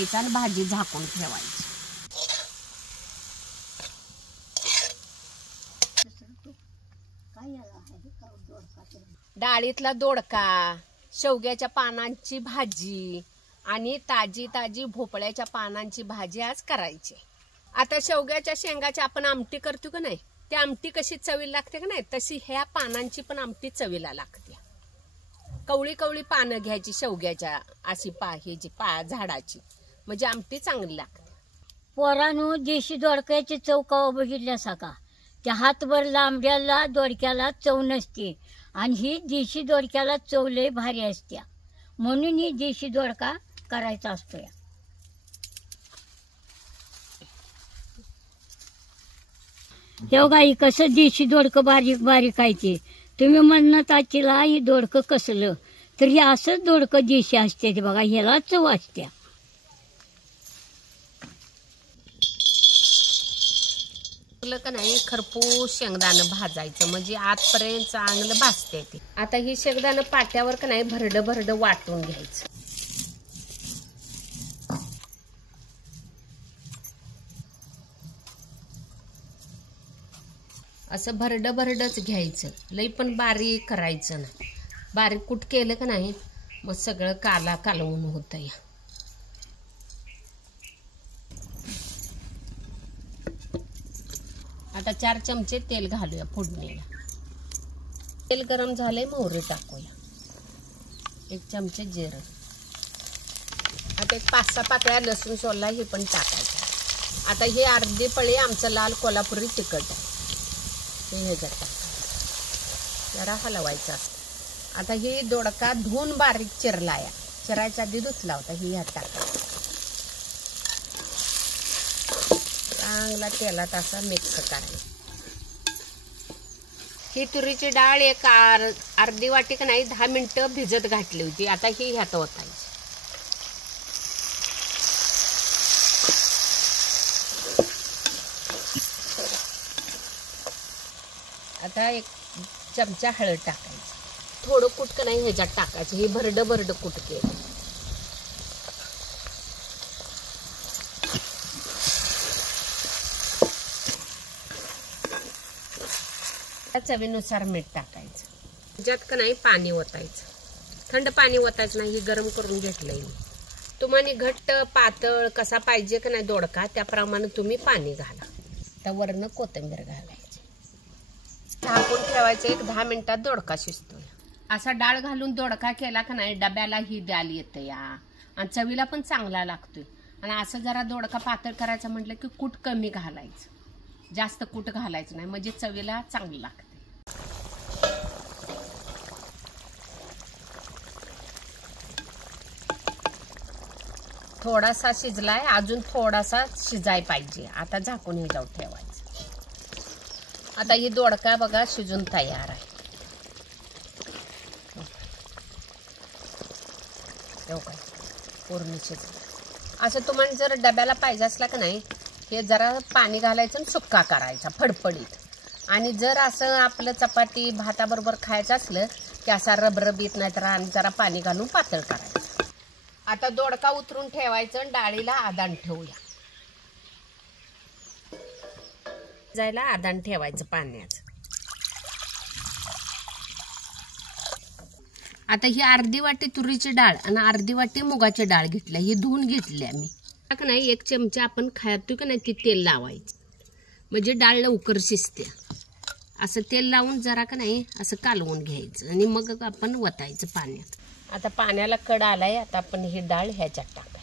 द्यायचा आणि भाजी झाकून ठेवायची. डाळीतला दोडका, शेवग्याच्या पानांची भाजी आणि ताजी ताजी भोपळ्याच्या पानांची भाजी आज करायची. आता शेवग्याच्या शेंगाची आपण आमटी करतो का नाही, ती आमटी कशी चवीला लागते का नाही, तशी ह्या पानांची पण आमटी चवीला लागते. कवळी कवळी पानं घ्यायची शेवग्याच्या, अशी ह्याची झाडाची, म्हणजे आमटी चांगली लागते. पोरांनो, देशी दोडक्याची चव कवा बघितल्यासा का? त्या हातभर लांबड्याला दोडक्याला चव नसते आणि ही देशी दोडक्याला चव लय भारी असत्या. म्हणून ही देशी दोडका करायचा असतो. तेव्हा ही कसं देशी दोडकं बारीक बारीक आहे ते. तुम्ही म्हणत आचीला ही दोडकं कसलं, तर हे असंच दोडकं देशी असते ते बघा, ह्याला चव असत्या. का नाही खरपूस शेंगदाणं भाजायचं, म्हणजे आतपर्यंत चांगलं भाजते ते. आता ही शेंगदाणं पाट्यावर का नाही भरडं भरडं वाटून घ्यायचं. असं भरडं भरडच घ्यायचं, लई पण बारीक करायचं नाही. बारीक कुट केलं का नाही मग सगळं कालवून होतं. या आता 4 चमचे तेल घालूया फोडणीला. तेल गरम झाले, मोहरी टाकूया. 1 चमचे जिरं. आता 5-6 पाकळ्या लसूण सोलला हे पण टाकायचं. आता हे अर्धी पळी आमचं लाल कोल्हापुरी तिखट आहे, हे ह्याच्यात टाकायचं. जरा हलवायचं असतं. आता हे दोडका धुवून बारीक चिरलाया, चिरायच्या आधी धुतला होता, ही ह्यात टाकायचं. चांगला तेलात असा मिक्स करायचा. ही तुरीची डाळ एक अर्धी वाटी का नाही 10 मिनिटं भिजत घातली होती. आता ही ह्यात ओतायची. आता 1 चमचा हळद टाकायची. थोडं कूट का नाही ह्याच्यात टाकायचं. हे भरडं भरडं कूट केलं. चवीनुसार मीठ टाकायचं. त्याच्यात का नाही पाणी ओतायचं. थंड पाणी ओतायचं नाही, हे गरम करून घेतलंय मी. तुम्हाला घट्ट पातळ कसा पाहिजे का नाही दोडका, त्याप्रमाणे तुम्ही पाणी घाला. तर वरनं कोथिंबीर घालायची. झाकून ठेवायचं. 10 मिनिटात दोडका शिजतोय. असा डाळ घालून दोडका केला का नाही डब्याला ही द्याल येतं या, आणि चवीला पण चांगला लागतोय. आणि असं जरा दोडका पातळ करायचं म्हटलं की कूट कमी घालायचं, जास्त कूट घालायचं नाही, म्हणजे चवीला चांगलं लागतं. थोडासा शिजलाय, अजून थोडासा शिजाय पाहिजे. आता झाकून हे जाऊ ठेवायचं. आता ही दोडका बघा शिजून तयार आहे. पूर्ण शिजलं. असं तुम्हाला जर डब्याला पाहिजे असला का नाही, हे जरा पाणी घालायचं आणि सुक्का करायचा फडफडीत. आणि जर असं आपलं चपाती भाताबरोबर खायचं असलं की असा रबरबीत, नाही तर जरा पाणी घालून पातळ करायचं. आता दोडका उतरून ठेवायचं आणि डाळीला आदान ठेवूया. जायला आदान ठेवायचं पाण्याचं. आता ही अर्धी वाटी तुरीची डाळ आणि अर्धी वाटी मुगाची डाळ घेतली. ही धुवून घेतली मी. नाही 1 चमचा आपण खातो का नाही ती तेल लावायचं, म्हणजे डाळ लवकर शिजते. असं तेल लावून जरा का नाही असं कालवून घ्यायचं आणि मग आपण वतायचं पाण्यात. आता पाण्याला कड आलाय. आता आपण ही डाळ ह्याच्यात टाकायची.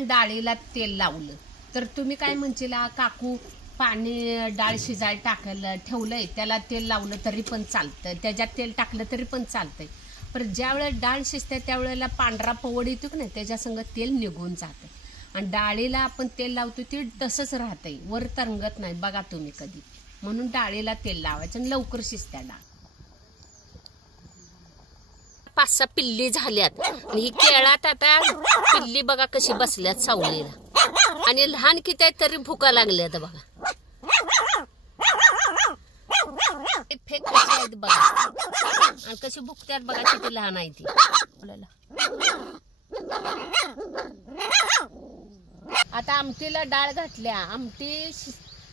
डाळीला तेल लावलं तर तुम्ही काय म्हणशीला, काकू पाणी डाळ शिजायला टाकायला ठेवलंय, त्याला तेल लावलं तरी पण चालतं, त्याच्यात तेल टाकलं तरी पण चालतंय. पण ज्या वेळेला डाळ शिजते त्यावेळेला पांढरा पवड येतो की नाही, त्याच्यासंग तेल निघून जातं. आणि डाळीला आपण तेल लावतो ते तसंच राहतंय, वर तरंगत नाही. बघा तुम्ही कधी. म्हणून डाळीला तेल लावायचं आणि लवकर शिजत्या डाळ. 5-6 पिल्ली झाल्यात आणि ही केळात आता पिल्ली बघा कशी बसल्यात सावलीला. आणि लहान किती आहेत तरी भुका लागल्यात बघा. फेक कशी आहेत बघा, आणि कशी भुकत्यात बघा, किती लहान आहे ती. आता आमटीला डाळ घातल्या,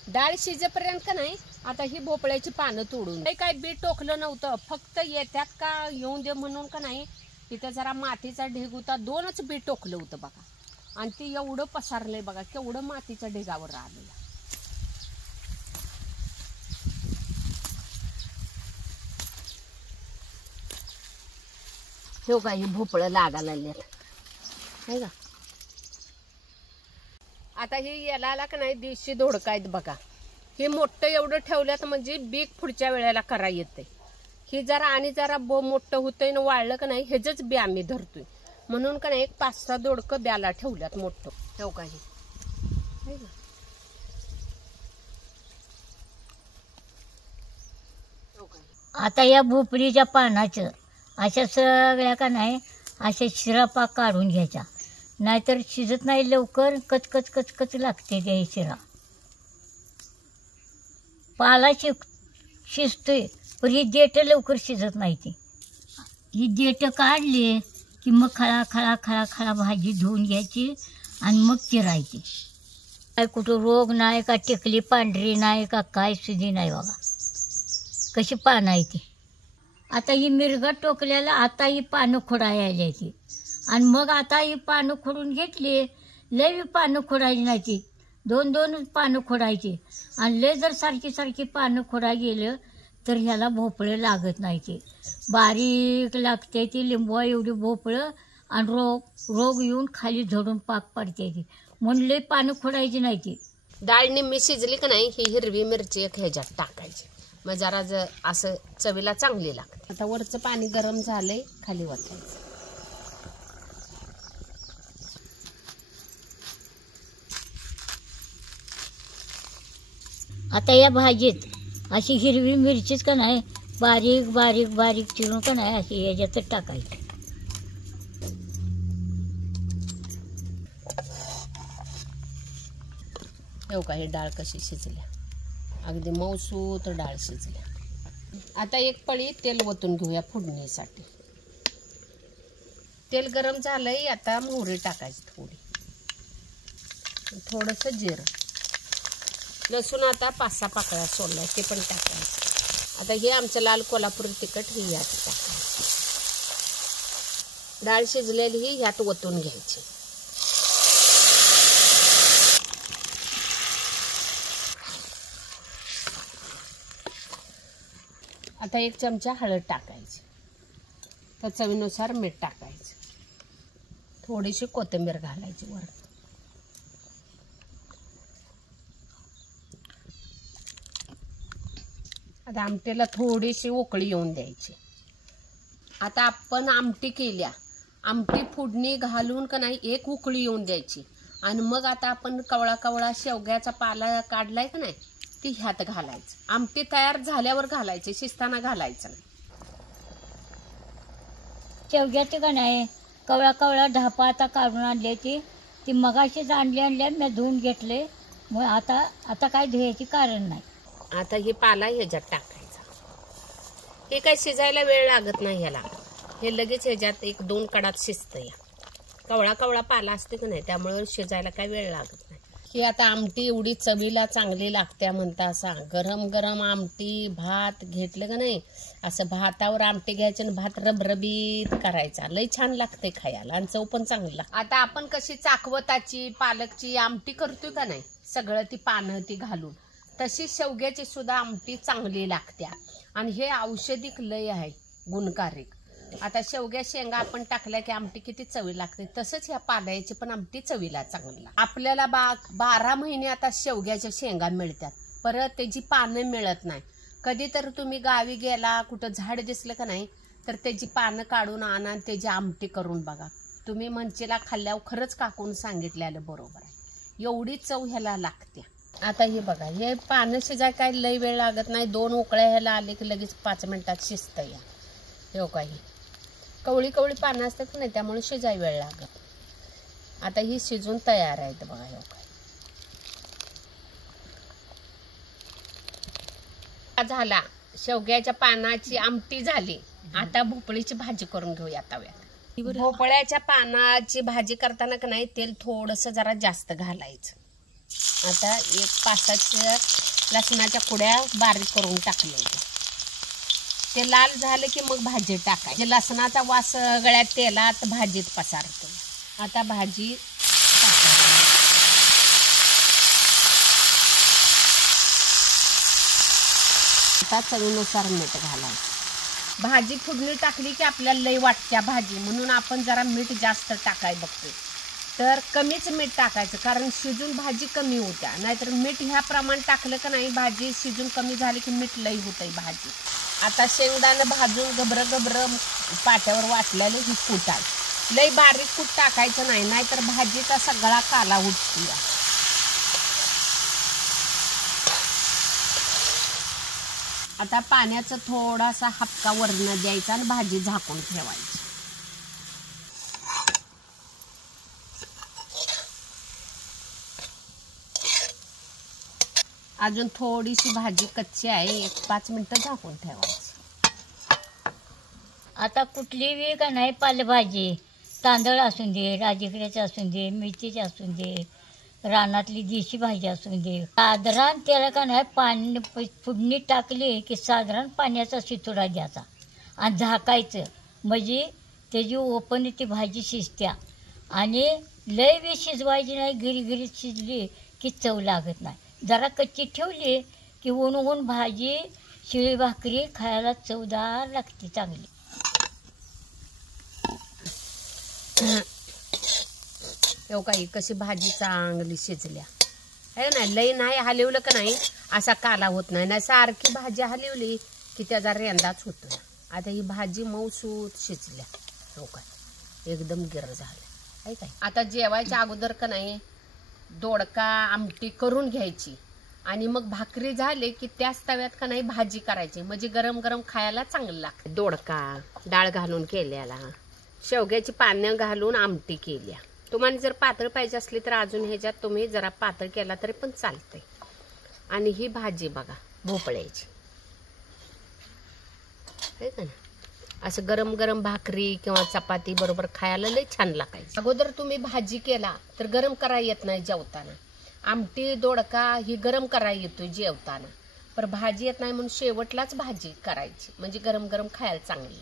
डाळ शिजेपर्यंत का नाही आता ही भोपळ्याची पानं तोडून काय बी टोकलं नव्हतं, फक्त येत्यात का येऊन दे म्हणून का नाही तिथे जरा मातीचा ढीग होता, 2च बी टोकलं होतं बघा, आणि ती एवढं पसारलंय बघा, केवढं मातीच्या ढिगावर राहिलेलं. हे का ही भोपळं लागायला लागल्यात का. आता ही याला का नाही देशी दोडका आहेत बघा, हे मोठं एवढं ठेवल्यात म्हणजे बीक पुढच्या वेळेला करा येते. ही जरा आणि जरा मोठं होतंय ना वाळलं का नाही ह्याच बी आम्ही धरतोय, म्हणून का नाही एक 5-6 दोडकं ब्याला ठेवल्यात मोठं. ठेव काही आता या भोपळीच्या पानाचं अशा सगळ्या का नाही अशा शिरापाक काढून घ्यायच्या, नाहीतर शिजत नाही लवकर, कचकच कचकच लागते त्या शिरा. पाला शिजतोय पण ही देठ लवकर शिजत नाही. ती ही देठ काढली की मग खळा खळा खळा खळा भाजी धुवून घ्यायची आणि मग चिरायची. काय कुठं रोग नाही का, टेकली पांढरी नाही का, काय सुधी नाही बघा, कशी पानं आहे ती. आता ही मिरगा टोकल्याला आता ही पानं खोडायला ती, आणि मग आता ही पानं खोडून घेतली, लय पानं खोडायची नाही ती, 2-2 पानं खोडायची, आणि लय जर सारखी सारखी पानं खोडाय गेलं तर ह्याला भोपळं लागत नाही. ते बारीक लागते ती लिंबवा एवढी भोपळं, आणि रोग येऊन खाली झडून पाक पडते ती, म्हणून लय पानं खोडायची नाही. ती डाळ निम्मी शिजली का नाही ही हिरवी मिरची एक ह्याच्यात टाकायची, मग जरा असं चवीला चांगली लागते. आता वरचं पाणी गरम झालंय, खाली वतायचं. आता या भाजीत अशी हिरवी मिरचीच का नाही बारीक बारीक बारीक चिरून का नाही अशी याच्यात टाकायची. हो का ही डाळ कशी शिजल्या, अगदी मऊसूत डाळ शिजल्या. आता एक पळी तेल ओतून घेऊया फोडणीसाठी. तेल गरम झालंय, आता मोहरी टाकायची थोडी, थोडंसं जिरं, लसूण आता 5-6 पाकळ्या सोडल्या ते पण टाकायचं. आता हे आमचं लाल कोल्हापुरी तिखट ही ह्यात टाकायचं. डाळ शिजलेली ही ह्यात ओतून घ्यायची. आता 1 चमचा हळद टाकायची, तर चवीनुसार मीठ टाकायचं, थोडीशी कोथिंबीर घालायची वर. आता आमटीला थोडीशी उकळी येऊन द्यायची. आता आपण आमटी केल्या, आमटी फोडणी घालून का नाही 1 उकळी येऊन द्यायची, आणि मग आता आपण कवळा कवळा शेवग्याचा पाला काढलाय का नाही ती ह्यात घालायचं. आमटी तयार झाल्यावर घालायचे, शिजताना घालायचं नाही. शेवग्याचे का नाही कवळा कवळा ढापा आता काढून आणले, ती मगाशीच आणल्या मी धुवून घेतले, मग आता काय धुयाची कारण नाही. आता हे पाला ह्याच्यात टाकायचा. हे काय शिजायला वेळ लागत नाही ह्याला, हे लगेच ह्याच्यात 1-2 कडात शिजतं. या कवळा कवळा पाला असते की नाही त्यामुळे शिजायला काय वेळ लागत नाही. ही आता आमटी एवढी चवीला चांगली लागते म्हणता, असा गरम गरम आमटी भात घेतलं का नाही, असं भातावर आमटी घ्यायचं आणि भात रबरबीत करायचा, लय छान लागते खायला आणि चव पण चांगली लागते. आता आपण कशी चाकवताची पालकची आमटी करतोय का नाही सगळं ती पानं ती घालून, तशी शेवग्याची सुद्धा आमटी चांगली लागत्या, आणि हे औषधिक लय आहे, गुणकारिक. आता शेवग्या शेंगा आपण टाकल्या की आमटी किती चवी लागते, तसंच ह्या पाल्याची पण आमटी चवीला चांगला. आपल्याला 12 महिने आता शेवग्याच्या शेंगा मिळतात, परत त्याची पानं मिळत नाही. कधी तर तुम्ही गावी गेला कुठं झाड दिसलं का नाही तर त्याची पानं काढून आणा, त्याची आमटी करून बघा, तुम्ही म्हणचेला खाल्ल्यावर खरंच काकून सांगितलेलं बरोबर आहे, एवढी चव ह्याला लागते. आता हे बघा, हे पानं शिजाय काय लय वेळ लागत नाही, 2 उकळ्या ह्याला आले की लगेच 5 मिनिटात शिजतं. या हे काही कवळी कवळी पानं असतात नाही त्यामुळे शिजाय वेळ लागत. आता ही शिजून तयार आहेत बघा. हे काय झाला, शेवग्याच्या पानाची आमटी झाली. आता भोपळीची भाजी करून घेऊया तव्यात. भोपळ्याच्या पानाची भाजी करताना का नाही तेल थोडंसं जरा जास्त घालायचं. आता एक 5-6 लसणाच्या कुड्या बारीक करून टाकले. ते लाल झालं की मग भाजी टाकायची. लसणाचा वास सगळ्यात तेलात भाजीत पसारतो. आता भाजी टाकायची. आता चवीनुसार मीठ घालायचं. भाजी फोडणी टाकली की आपल्याला लई वाटत्या भाजी, म्हणून आपण जरा मीठ जास्त टाकाय बघतो. तर कमीच मीठ टाकायचं, कारण शिजून भाजी कमी होत्या. नाहीतर मीठ ह्या प्रमाण टाकलं का नाही भाजी शिजून कमी झाली की मीठ लई होतंय भाजी. आता शेंगदाणं भाजून गबरं पाट्यावर वाटलेलं ही कूट आहे. लई बारीक कूट टाकायचं नाही, नाहीतर भाजीचा सगळा काला उठतो. आता पाण्याचा थोडासा हपका वरण द्यायचा आणि भाजी झाकून ठेवायची. अजून थोडीशी भाजी कच्ची आहे, 1-5 मिनिटं झाकून ठेवायची. आता कुठली का नाही पालेभाजी, तांदळ असून दे, राजगिऱ्याचे असून दे, मिरचीचे असून दे, रानातली देशी भाजी असून दे, साधारण त्याला का नाही पाणी फोडणी टाकली की साधारण पाण्याचा शितोडा द्यायचा आणि झाकायचं. म्हणजे त्याची ओपन ती भाजी शिजत्या. आणि लय बी शिजवायची नाही, गिरी शिजली की चव लागत नाही. जरा कच्ची ठेवली की ऊन भाजी शिळी भाकरी खायला चवदार लागते चांगली. हो काही कशी भाजी चांगली शिजल्या आहे ना. लई नाही हलवलं का नाही असा काला होत नाही. ना सारखी भाजी हलवली की त्याचा रेंदाच होतो. आता ही भाजी मऊसूत शिजल्या. हो काय एकदम गिर झालं आहे काय. आता जेवायच्या अगोदर का नाही दोडका आमटी करून घ्यायची आणि मग भाकरी झाले की त्याच तव्यात का नाही भाजी करायची. म्हणजे गरम गरम खायला चांगलं लागतं. दोडका डाळ घालून केल्याला, शेवग्याची पानं घालून आमटी केल्या. तुम्हाला जर पातळ पाहिजे असली तर अजून ह्याच्यात तुम्ही जरा पातळ केला तरी पण चालतंय. आणि ही भाजी बघा भोपळ्याची आहे का ना. असं गरम गरम भाकरी किंवा चपाती बरोबर खायला लई छान लागायचं. अगोदर तुम्ही भाजी केला तर गरम करायला येत नाही जेवताना. आमटी दोडका ही गरम करायला येतोय जेवताना, पण भाजी येत नाही म्हणून शेवटलाच भाजी करायची म्हणजे गरम गरम खायला चांगली.